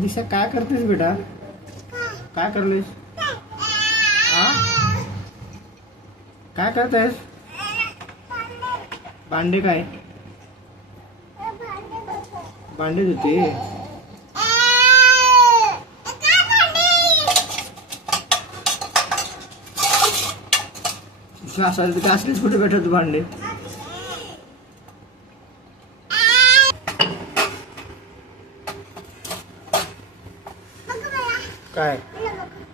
दिशा काय करतेस बेटा? काय करलेस? काय करतेस? भांडे काय? भांडे धुते. असलेच कुठे भेटत भांडे? काय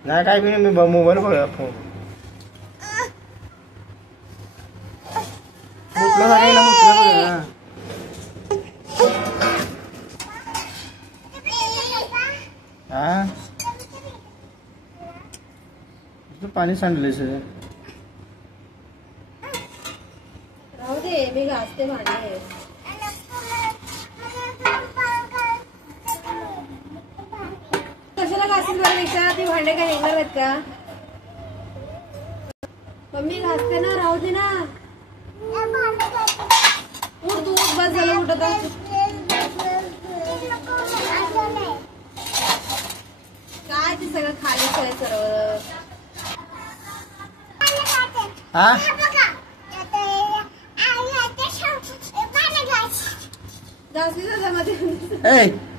नाही, काय बी नाही. मी मोबाईल बघा. फोन मुतलं नाही ना, मुतलं बघा. हा पाणी सांडलंय सगळं. राहू दे, मी घासते भांडे. कशाला घासील बरं विचार? ती भांडे काय येणार आहेत का? मम्मी घासते ना, राहू दे ना. उठ तू, उठ, बस झालं उठत. काय ते सगळं खाली सोय सर्व. हा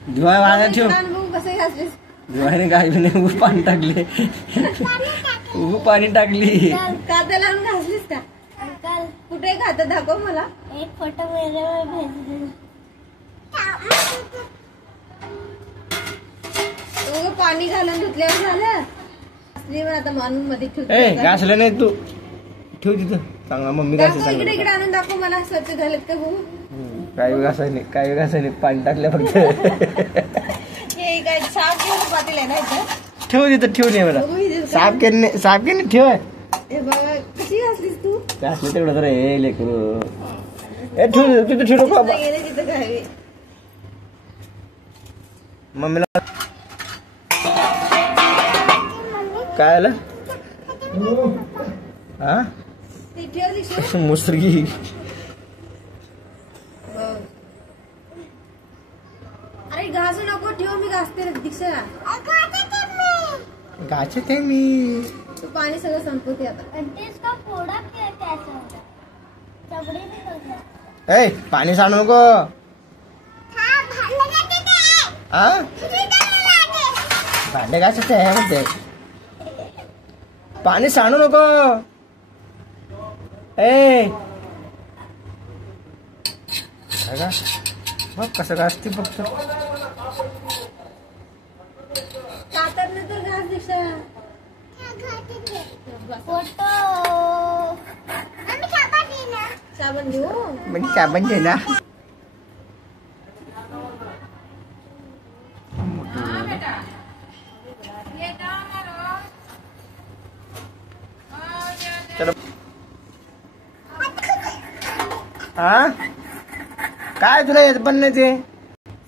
धुवाय वाळ्या ठेव. कसे घासलीस? धुवायने काय बी नाही. उभं पाणी टाकले. उभं पाणी टाकली. कांदा लावून घासलीस का? कुठे खातं दाखव मला. एक फोटो पाणी घालून धुतल्यावर झालं. आता मानून मध्ये ए घासलं नाही तू. ठेव तिथं चांगला. मम्मी इकडे इकडे आणून दाखव मला. स्वच्छ झालेत का भाऊ? काही घासाय नाही, काही घासाय नाही. पाणी टाकल्या फक्त. हे काय साफ घेऊन पातील आहे ना इथं? ठेव तिथं. ठेव नाही मला. साफ केली ठेव. हे बघा कशी घासलीस तू. घासलं तेवढं तर हे लेकरू. ए ठेव तिथं. ठेव बाबा. तिथं काय मम्मीला काय आलं? हा मुसरगी. अरे घासू नको, ठेव. मी घासते दीक्षा. घासते मी. तू पाणी सगळं संपवते आता. ए पाणी सांडू नको. भांडे घासायचे आहे म्हणते. पाणी सांडू नको. ए बघ कसं घासते फक्त. कातरने तर घास दीक्षा. साबण घेऊ. म्हणजे साबण दे ना. हा काय तुला येत पण नाही ते.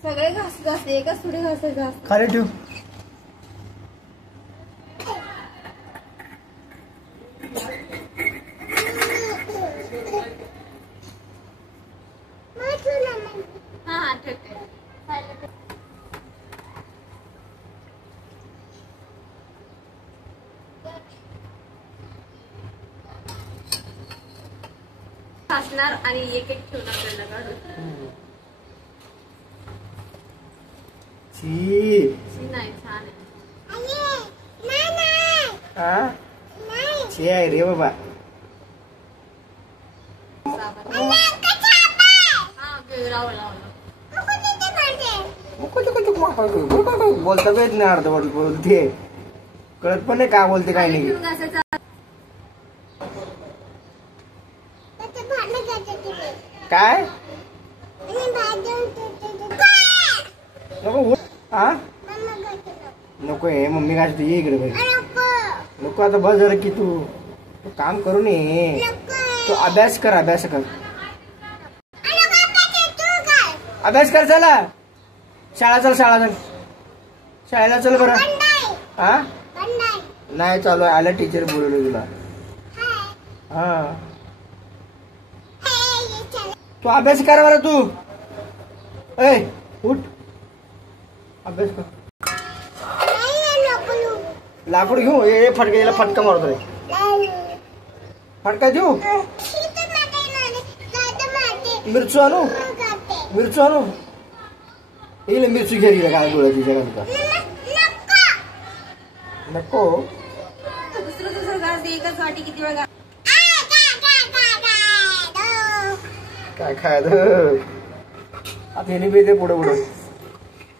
सगळे घास एकाच थोडी घासायचं. खाली ठेव. हा ठेवते. घासणार आणि एक एक ठेवणार त्यांना काढून. नाही छान आहे. आहे रे बाबा. बोलता येत नाही. अर्धवट बोलते. कळत पण नाही काय बोलते काय नाही. काय नको. हा नको आहे. मम्मी घासते. ये इकडे. नको आता बस जरा की. तू काम करू नये. तू अभ्यास कर. अभ्यास कर. अभ्यास कर. चला शाळा चल. शाळेला चल बरं. हा नाही चालू. आलं टीचर बोलवलं तुला. हा तू अभ्यास कर बरं. तू ए उठ अभ्यास कर. लाकूड घेऊ हे फटका याला फटका मारतो रे फटका देऊ मिरचू आणू मिरचू आणू येईल मिरची घ्यायची काय डोळ्याची जगा नको दुसरं घास एकच वाटी किती वेळ घास काय खायचं आता हे पुढे पुढे